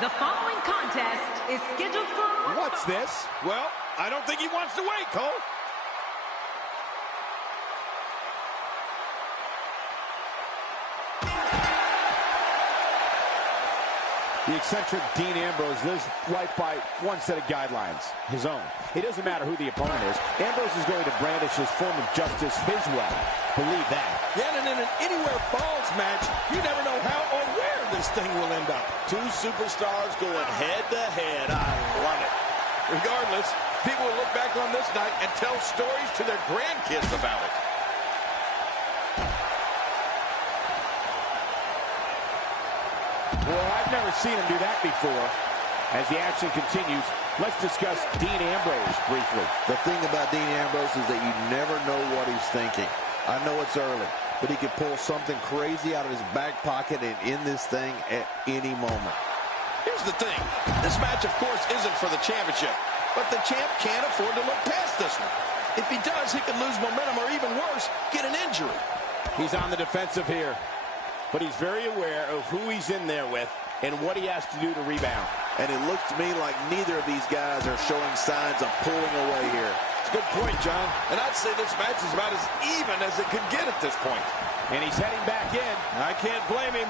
The following contest is scheduled for one. What's this? Well, I don't think he wants to wait, Cole. The eccentric Dean Ambrose lives life by one set of guidelines, his own. It doesn't matter who the opponent is. Ambrose is going to brandish his form of justice his way. Believe that. Yeah, and in an anywhere falls match, you never know how or where this thing will end up. Two superstars going head to head. I love it. Regardless, people will look back on this night and tell stories to their grandkids about it. Well, I've never seen him do that before. As the action continues, let's discuss Dean Ambrose briefly. The thing about Dean Ambrose is that you never know what he's thinking. I know it's early, but he could pull something crazy out of his back pocket and end this thing at any moment. Here's the thing. This match, of course, isn't for the championship, but the champ can't afford to look past this one. If he does, he could lose momentum or even worse, get an injury. He's on the defensive here, but he's very aware of who he's in there with and what he has to do to rebound. And it looks to me like neither of these guys are showing signs of pulling away here. It's a good point, John. And I'd say this match is about as even as it could get at this point. And he's heading back in. I can't blame him.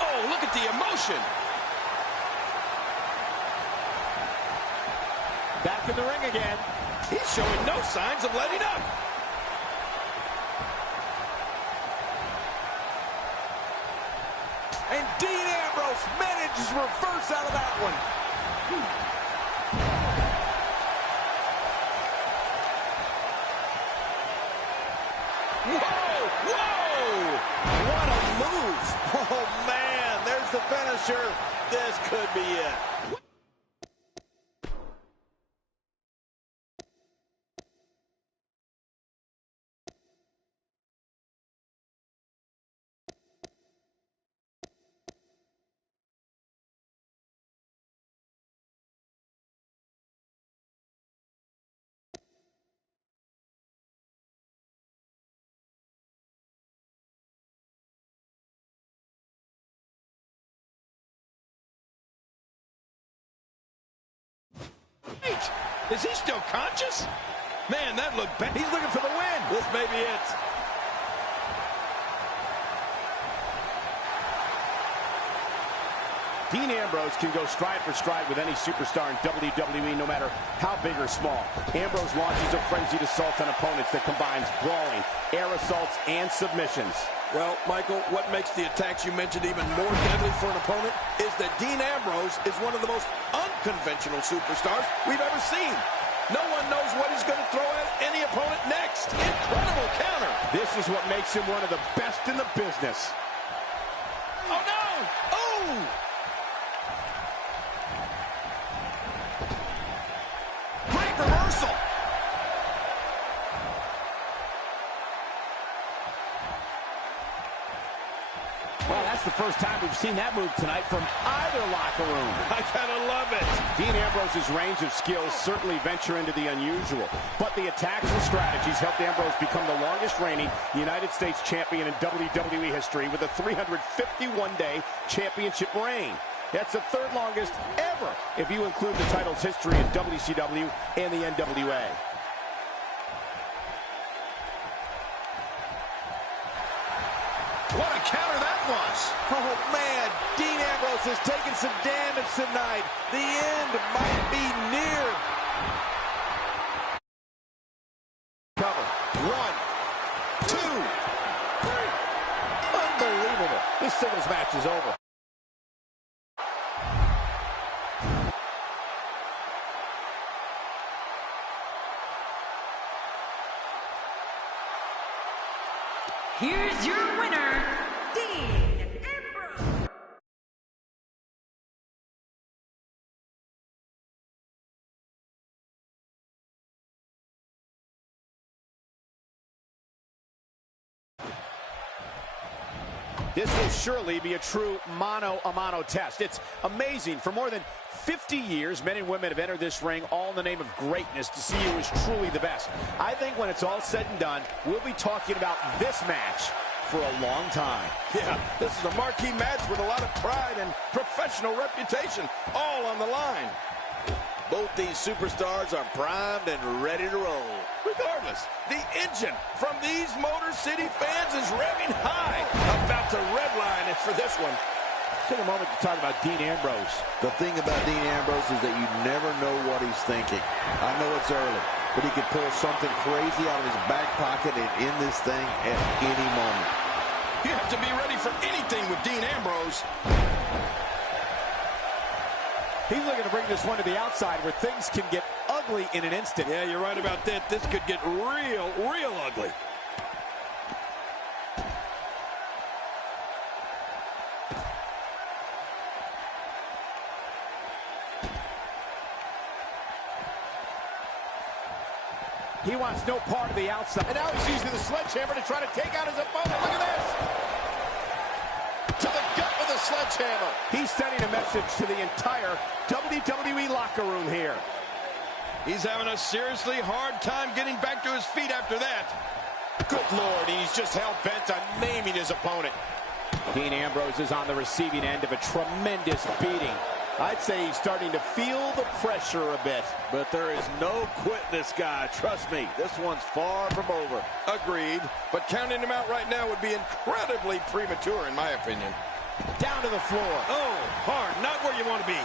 Oh, look at the emotion. Back in the ring again. He's showing no signs of letting up. And Dean Ambrose manages to reverse out of that one. Whoa! Whoa! What a move. Oh, man. There's the finisher. This could be it. Is he still conscious? Man, that looked bad. He's looking for the win. This may be it. Dean Ambrose can go stride for stride with any superstar in WWE, no matter how big or small. Ambrose launches a frenzied assault on opponents that combines brawling, air assaults, and submissions. Well, Michael, what makes the attacks you mentioned even more deadly for an opponent is that Dean Ambrose is one of the most unconventional superstars we've ever seen. No one knows what he's going to throw at any opponent next. Incredible counter. This is what makes him one of the best in the business. Oh, no! Oh! Great reversal. Well, that's the first time we've seen that move tonight from either locker room. I kind of love it. Dean Ambrose's range of skills certainly venture into the unusual, but the attacks and strategies helped Ambrose become the longest reigning United States champion in WWE history with a 351-day championship reign. That's the third longest ever if you include the title's history in WCW and the NWA. What a counter that was. Oh, man. Dean Ambrose has taken some damage tonight. The end might be near. Cover. 1, 2, 3. Unbelievable. This singles match is over. Here's your winner, Dean Ambrose. This will surely be a true mano-a-mano test. It's amazing. For more than 50 years, men and women have entered this ring all in the name of greatness to see who is truly the best. I think when it's all said and done, we'll be talking about this match for a long time. Yeah, this is a marquee match with a lot of pride and professional reputation, all on the line. Both these superstars are primed and ready to roll. Regardless, the engine from these Motor City fans is revving high. About to redline it for this one. Take a moment to talk about Dean Ambrose. The thing about Dean Ambrose is that you never know what he's thinking. I know it's early, but he could pull something crazy out of his back pocket and end this thing at any moment. You have to be ready for anything with Dean Ambrose. He's looking to bring this one to the outside where things can get ugly in an instant. Yeah, you're right about that. This could get real ugly. He wants no part of the outside. And now he's using the sledgehammer to try to take out his opponent. Look at this. To the gut with the sledgehammer. He's sending a message to the entire WWE locker room here. He's having a seriously hard time getting back to his feet after that. Good Lord, he's just hell-bent on maiming his opponent. Dean Ambrose is on the receiving end of a tremendous beating. I'd say he's starting to feel the pressure a bit. But there is no quitting this guy. Trust me, this one's far from over. Agreed. But counting him out right now would be incredibly premature, in my opinion. Down to the floor. Oh, hard. Not where you want to be.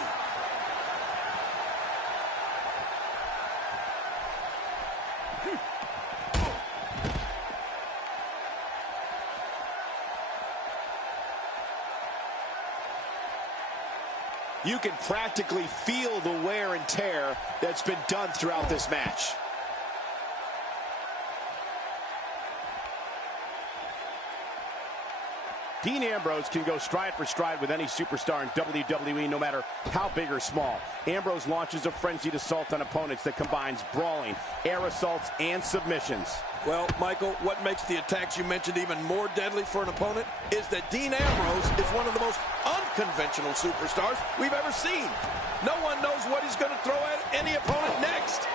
You can practically feel the wear and tear that's been done throughout this match. Dean Ambrose can go stride for stride with any superstar in WWE, no matter how big or small. Ambrose launches a frenzied assault on opponents that combines brawling, air assaults, and submissions. Well, Michael, what makes the attacks you mentioned even more deadly for an opponent is that Dean Ambrose is one of the most unconventional superstars we've ever seen. No one knows what he's going to throw at any opponent next.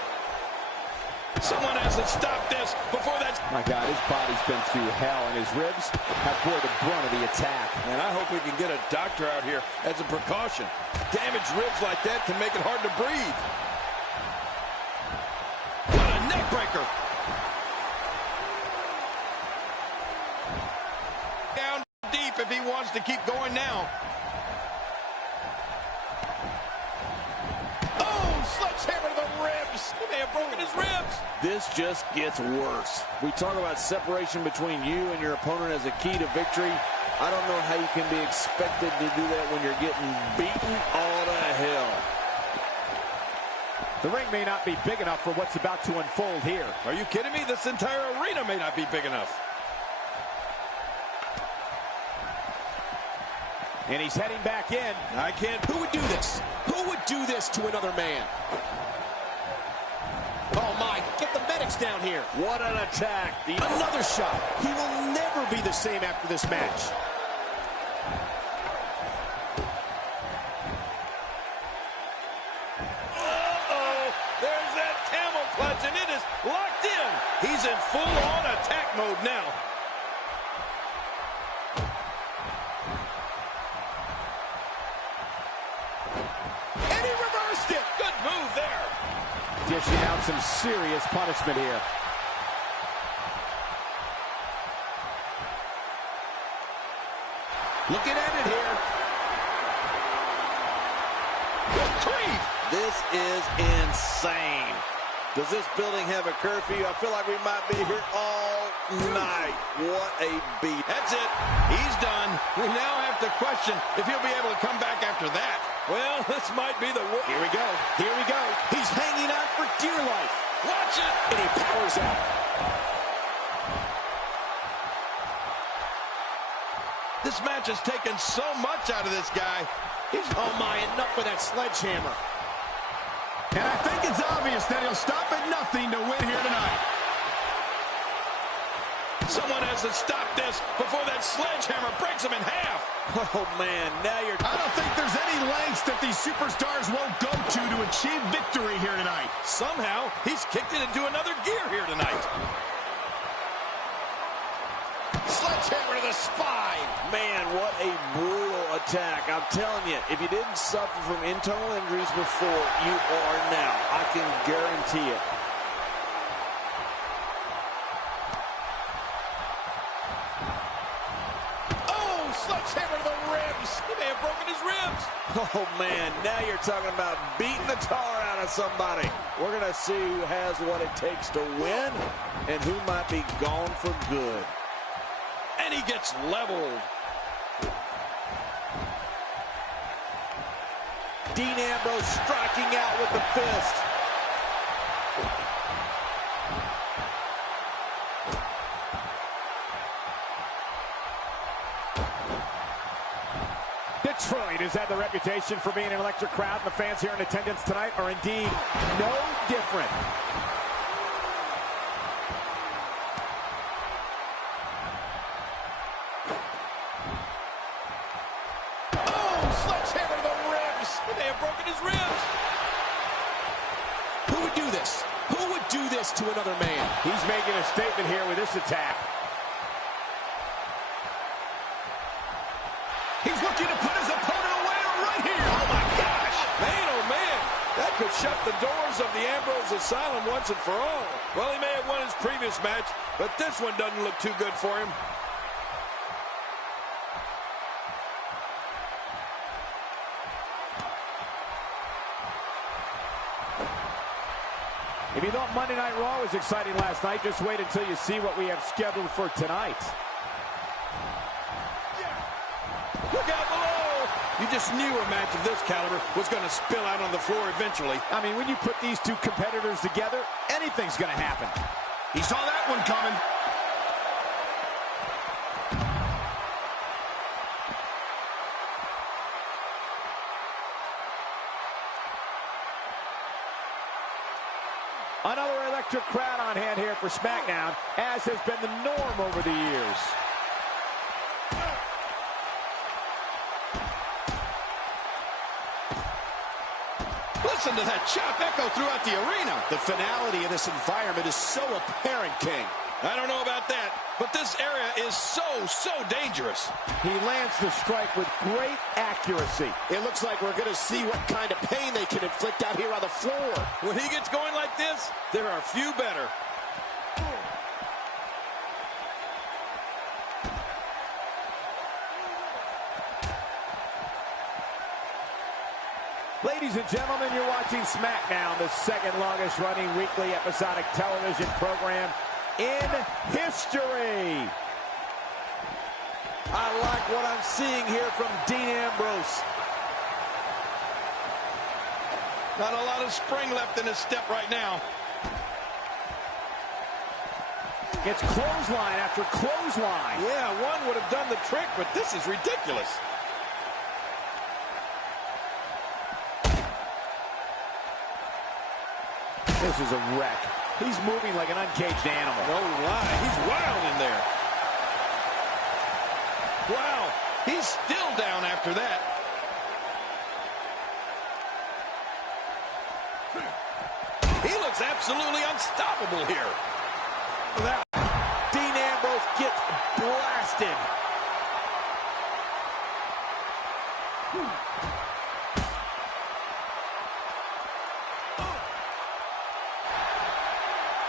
Someone has to stop this before that's... My God, his body's been through hell, and his ribs have bore the brunt of the attack. And I hope we can get a doctor out here as a precaution. Damaged ribs like that can make it hard to breathe. What a neck breaker. Down deep if he wants to keep going now. Oh, sledgehammer to the ribs. He may have broken his ribs. This just gets worse. We talk about separation between you and your opponent as a key to victory. I don't know how you can be expected to do that when you're getting beaten all to hell. The ring may not be big enough for what's about to unfold here. Are you kidding me? This entire arena may not be big enough. And he's heading back in. I can't... Who would do this? Who would do this to another man? Oh, my. Get the medics down here. What an attack. Another shot. He will never be the same after this match. Uh-oh. There's that camel clutch, and it is locked in. He's in full-on attack mode now. And he reversed it. Good move there. Dishing out some serious punishment here. Looking at it here. Good grief. This is insane. Does this building have a curfew? I feel like we might be here all night. What a beat. That's it. He's done. We now have to question if he'll be able to come back after that. Well, this might be the... Here we go. Here we go. He's hanging on for dear life. Watch it. And he powers out. This match has taken so much out of this guy. Oh, my, enough with that sledgehammer. And I think it's obvious that he'll stop at nothing to win here tonight. Someone has to stop this before that sledgehammer breaks him in half. Oh, man, now you're... I don't think there's any lengths that these superstars won't go to achieve victory here tonight. Somehow, he's kicked it into another gear here tonight. sledgehammer to the spine. Man, what a brutal attack. I'm telling you, if you didn't suffer from internal injuries before, you are now. I can guarantee it. Oh, sledgehammer to the ribs. He may have broken his ribs. Oh, man, now you're talking about beating the tar out of somebody. We're going to see who has what it takes to win and who might be gone for good. And he gets leveled. Dean Ambrose striking out with the fist. Detroit has had the reputation for being an electric crowd, and the fans here in attendance tonight are indeed no different. Oh, sledgehammer to the ribs. He may have broken his ribs. Who would do this? Who would do this to another man? He's making a statement here with this attack. He's looking to put his opponent away right here. Oh, my gosh. Man, oh, man. That could shut the doors of the Ambrose Asylum once and for all. Well, he may have won his previous match, but this one doesn't look too good for him. If you thought Monday Night Raw was exciting last night, just wait until you see what we have scheduled for tonight. Look out below! You just knew a match of this caliber was going to spill out on the floor eventually. I mean, when you put these two competitors together, anything's going to happen. He saw that one coming. Another electric crowd on hand here for SmackDown, as has been the norm over the years. Listen to that chop echo throughout the arena. The finality of this environment is so apparent, King. I don't know about that, but this area is so dangerous. He lands the strike with great accuracy. It looks like we're going to see what kind of pain they can inflict out here on the floor. When he gets going like this, there are few better. Ladies and gentlemen, you're watching SmackDown, the second longest running weekly episodic television program in history. I like what I'm seeing here from Dean Ambrose. Not a lot of spring left in his step right now. It's clothesline after clothesline. Yeah, one would have done the trick, but this is ridiculous. This is a wreck. He's moving like an uncaged animal. No lie, he's wild in there. Wow, he's still down after that. He looks absolutely unstoppable here. Dean Ambrose gets blasted.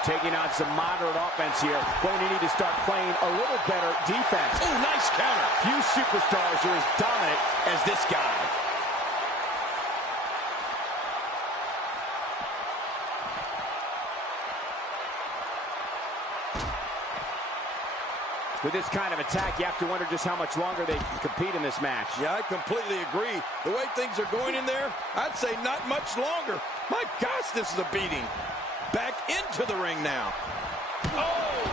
Taking on some moderate offense here. Going to need to start playing a little better defense. Oh, nice counter. Few superstars are as dominant as this guy. With this kind of attack, you have to wonder just how much longer they can compete in this match. Yeah, I completely agree. The way things are going in there, I'd say not much longer. My gosh, this is a beating. Back into the ring now. Oh,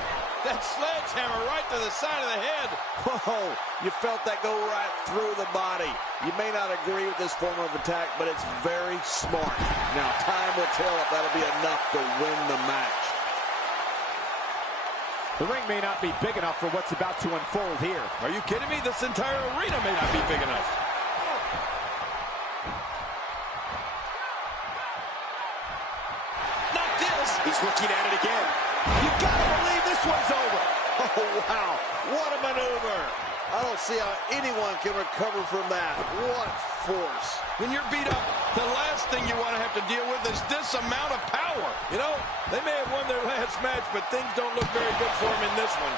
that sledgehammer right to the side of the head. Whoa, you felt that go right through the body. You may not agree with this form of attack, but it's very smart. Now, time will tell if that'll be enough to win the match. The ring may not be big enough for what's about to unfold here. Are you kidding me? This entire arena may not be big enough. He's looking at it again. You gotta believe this one's over. Oh, wow. What a maneuver. I don't see how anyone can recover from that. What force. When you're beat up, the last thing you want to have to deal with is this amount of power. You know, they may have won their last match, but things don't look very good for them in this one.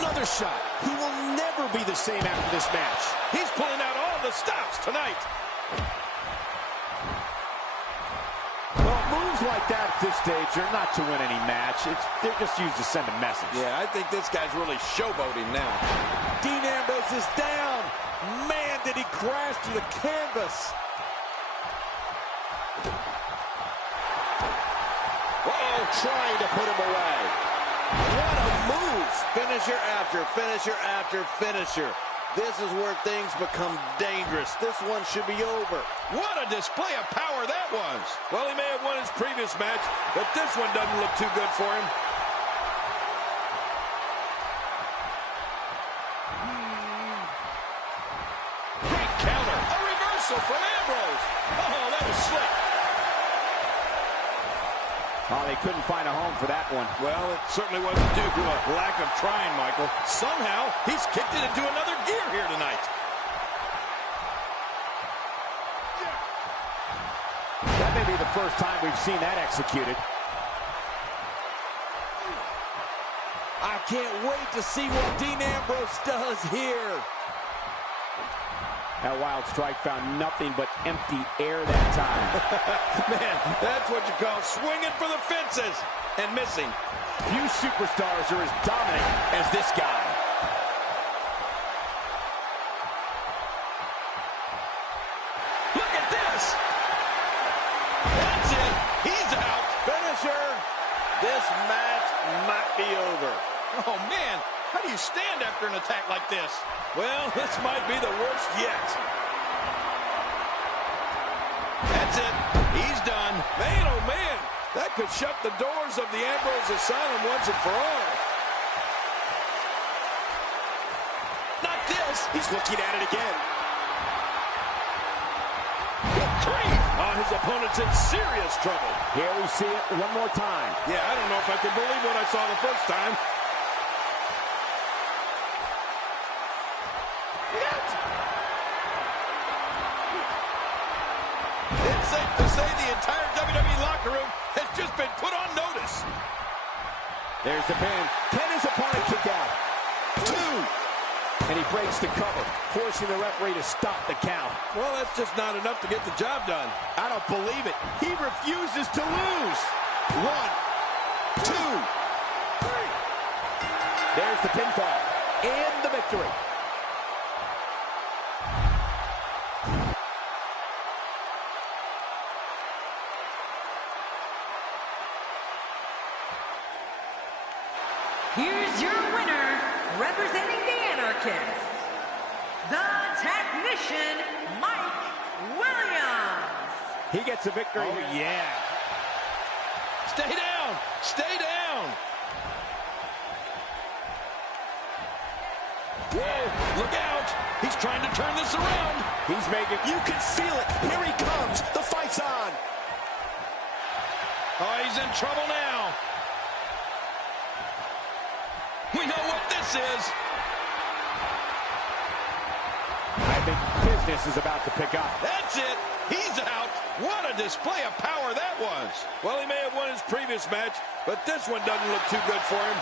Another shot. He will never be the same after this match. He's pulling out all the stops tonight. Well, moves like that at this stage are not to win any match. They're just used to send a message. Yeah, I think this guy's really showboating now. Dean Ambrose is down. Man, did he crash to the canvas. Uh-oh, trying to put him away. What a move. Finisher after finisher after finisher. This is where things become dangerous. This one should be over. What a display of power that was. Well, he may have won his previous match, but this one doesn't look too good for him. Great counter. A reversal from Ambrose. Oh, that was slick. Oh, they couldn't find a home for that one. Well, it certainly wasn't due to a lack of trying, Michael. Somehow, he's kicked it into another gear here tonight. That may be the first time we've seen that executed. I can't wait to see what Dean Ambrose does here. That wild strike found nothing but empty air that time. Man, that's what you call swinging for the fences and missing. Few superstars are as dominant as this guy. Look at this. That's it. He's out. Finisher. This match might be over. Oh, man. How do you stand after an attack like this? Well, this might be the worst yet. That's it. He's done. Man, oh, man. That could shut the doors of the Ambrose Asylum once and for all. Not this. He's looking at it again. Good grief. Oh, his opponent's in serious trouble. Here we see it one more time. Yeah, I don't know if I can believe what I saw the first time. It's safe to say the entire WWE locker room has just been put on notice. There's the pin. Can his opponent kick out? 2. And he breaks the cover, forcing the referee to stop the count. Well, that's just not enough to get the job done. I don't believe it. He refuses to lose. 1, 2, 3. There's the pinfall and the victory. Here's your winner, representing the Anarchist, the Technician, Mike Williams. He gets a victory. Oh, yeah. Stay down. Stay down. Whoa, look out. He's trying to turn this around. He's making... You can feel it. Here he comes. The fight's on. Oh, he's in trouble now. We know what this is. I think business is about to pick up. That's it. He's out. What a display of power that was. Well, he may have won his previous match, but this one doesn't look too good for him.